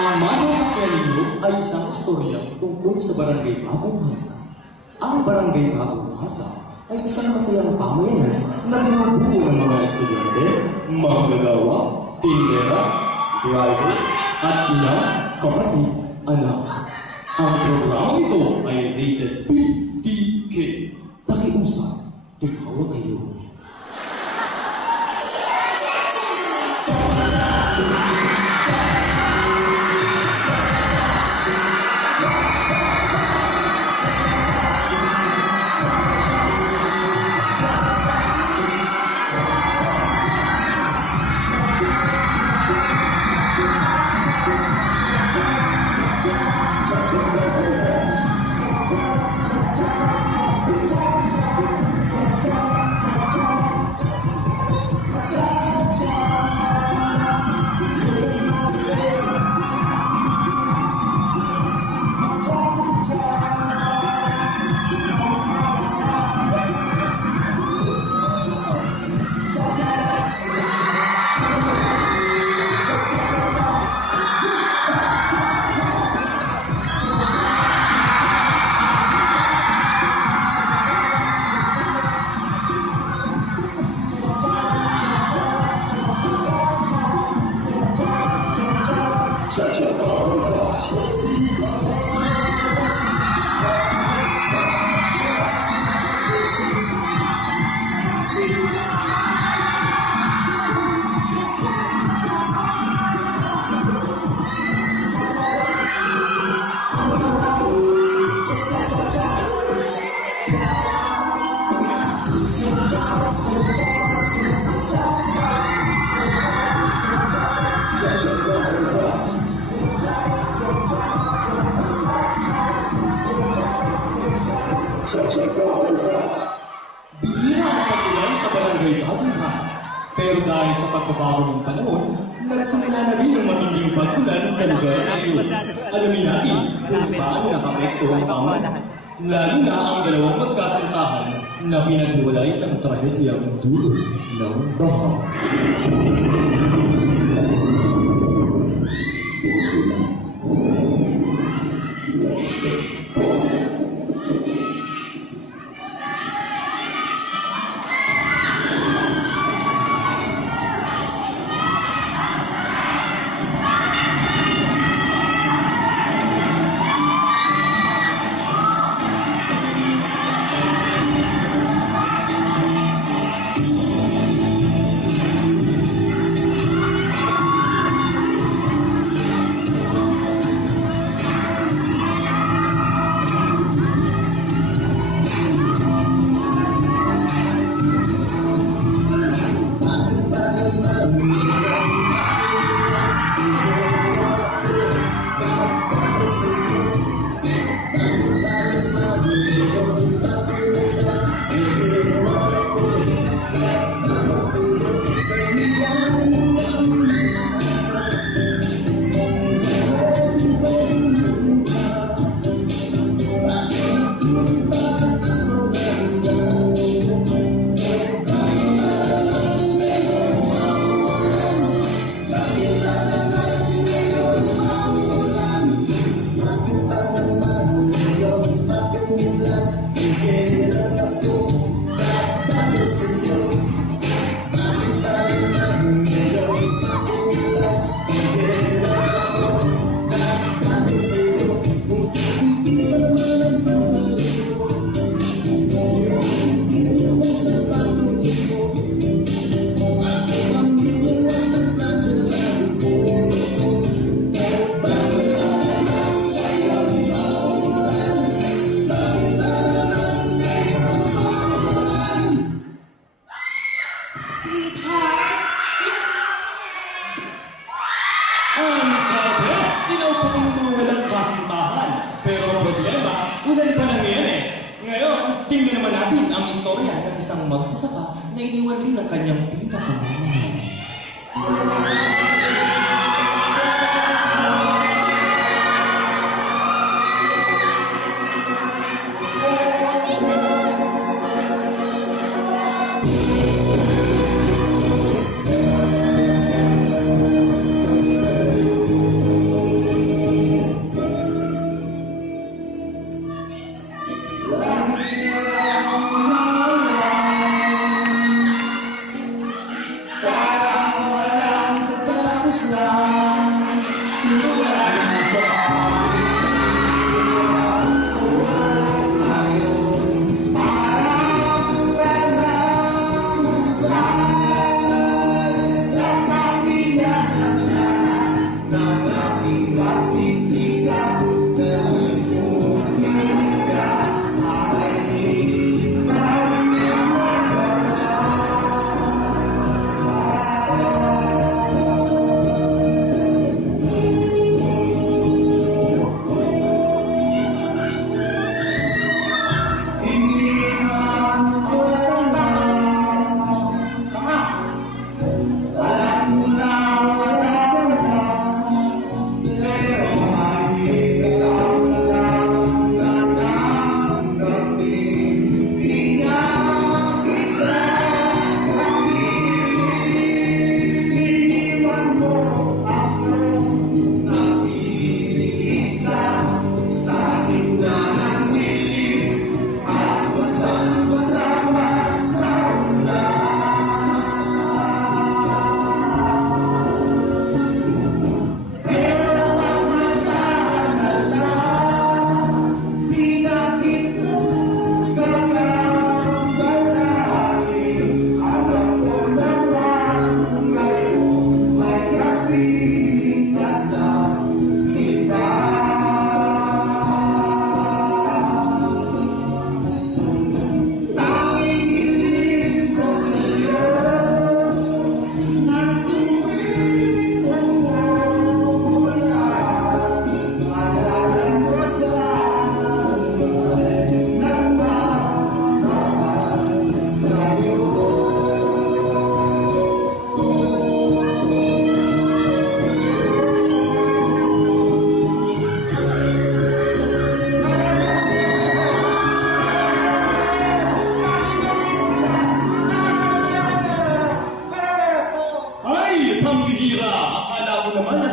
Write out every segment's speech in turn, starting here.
Ang masasaksihan ninyo ay isang istorya tungkol sa Barangay Bagong Hasa. Ang Barangay Bagong Hasa ay isang masayang pamayanan na binubuo ng mga estudyante, manggagawa, tindera, driver, at ina, kapatid, anak. Ang programang ito ay rated PTK. Pakiusap, tumawa kayo. Bihira ang pagtulan sa Barangay Bagong Hasa. Pero dahil sa pagbabago ng panahon, nagsimula na rin ang matinding pagtulan sa lugar na iyon. Alamin natin kung paano nakapekto ang pamayanan. Lalo na ang dalawang magkasintahan na pinaghiwalay ng trahedyang dulo ng baha. Magsasaka na iniwan rin ang kanyang pinakamamahal.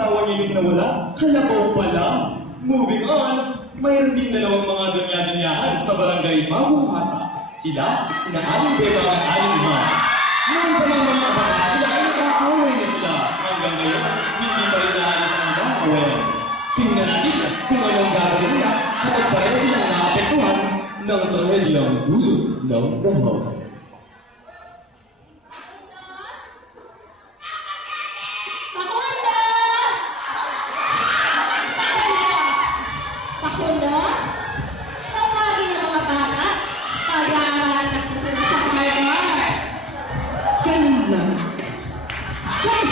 asawa niya yung nawala, kalabaw pala. Moving on, mayroon din dalawang mga ganyan-ganyahan sa barangay Bagong Hasa. Sina Aling Beba at Aling Ima. Noon pa ng mga kapatid nila ay nakaaway na sila. Hanggang ngayon, hindi pa rin naalis ang bawal. Tingnan natin kung anong gagawin nila kapag pareho silang naapektuhan ng trahedyang dulot ng buhaw. Pakunda! Pakunda? Tawagin ng mga bata. Pag-aaranak na sila sa hardware. Ganun lang. Guys,